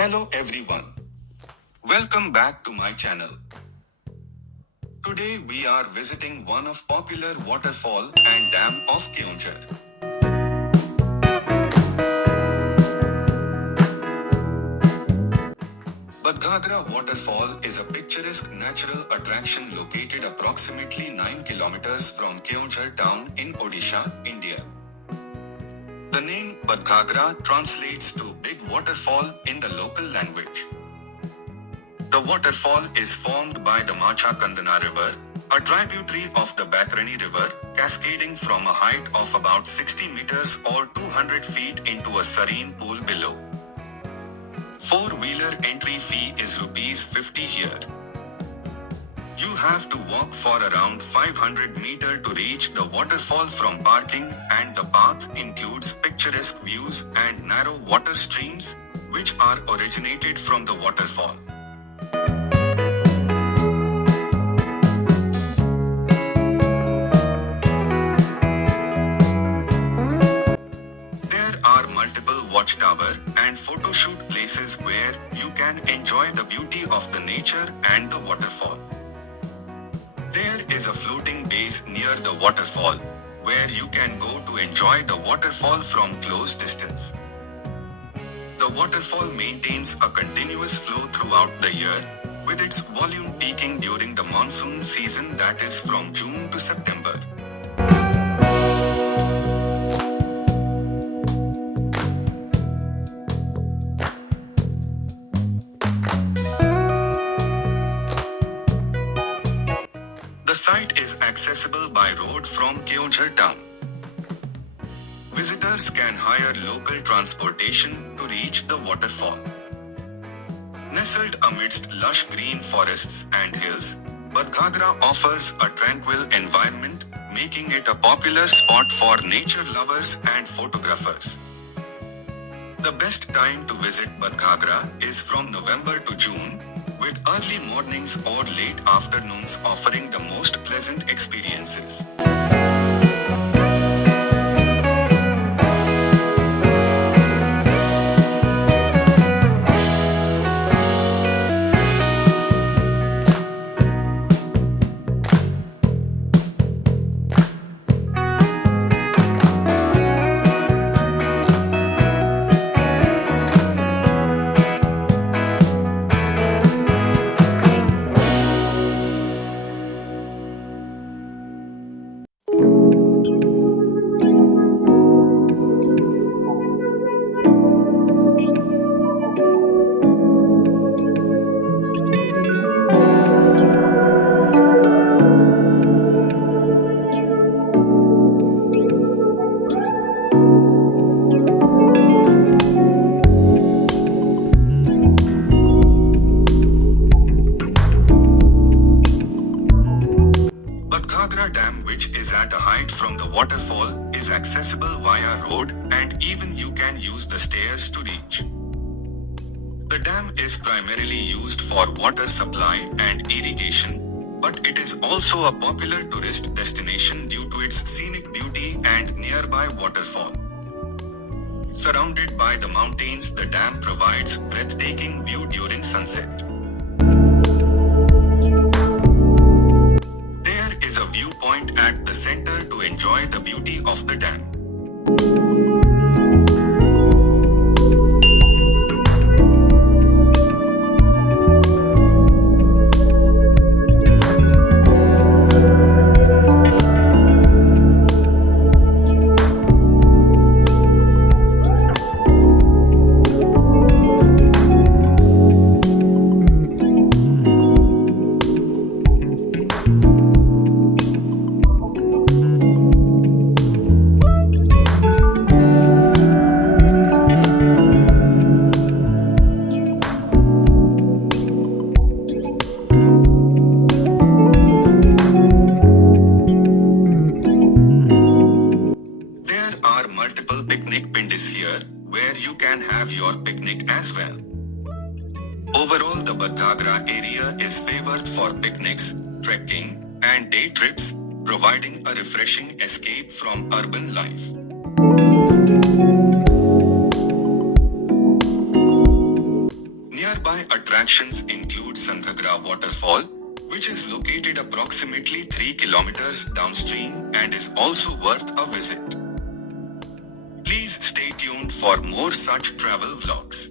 Hello everyone. Welcome back to my channel. Today we are visiting one of popular waterfall and dam of Keonjhar. Badaghagara Waterfall is a picturesque natural attraction located approximately 9 kilometers from Keonjhar town in Odisha, India. The name Badaghagara translates to big waterfall in the local language. The waterfall is formed by the Machha Kandana River, a tributary of the Baitarani River, cascading from a height of about 60 meters or 200 feet into a serene pool below. Four-wheeler entry fee is Rs 50 here. You have to walk for around 500 meters to reach the waterfall from parking, and the path includes picturesque views and narrow water streams, which are originated from the waterfall. There are multiple watchtower and photoshoot places where you can enjoy the beauty of the nature and the waterfall. There is a floating base near the waterfall, where you can go to enjoy the waterfall from close distance. The waterfall maintains a continuous flow throughout the year, with its volume peaking during the monsoon season, that is from June to September. The site is accessible by road from Keonjhar town. Visitors can hire local transportation to reach the waterfall. Nestled amidst lush green forests and hills, Badaghagara offers a tranquil environment, making it a popular spot for nature lovers and photographers. The best time to visit Badaghagara is from November to June, with early mornings or late afternoons offering the most pleasant experiences. Badaghagara Dam, which is at a height from the waterfall, is accessible via road, and even you can use the stairs to reach. The dam is primarily used for water supply and irrigation, but it is also a popular tourist destination due to its scenic beauty and nearby waterfall. Surrounded by the mountains, the dam provides breathtaking view during sunset. There is a viewpoint at the center to enjoy the beauty of the dam. Multiple picnic pindis here, where you can have your picnic as well. Overall, the Badaghagara area is favored for picnics, trekking, and day trips, providing a refreshing escape from urban life. Nearby attractions include Badaghagara Waterfall, which is located approximately 3 kilometers downstream and is also worth a visit. Please stay tuned for more such travel vlogs.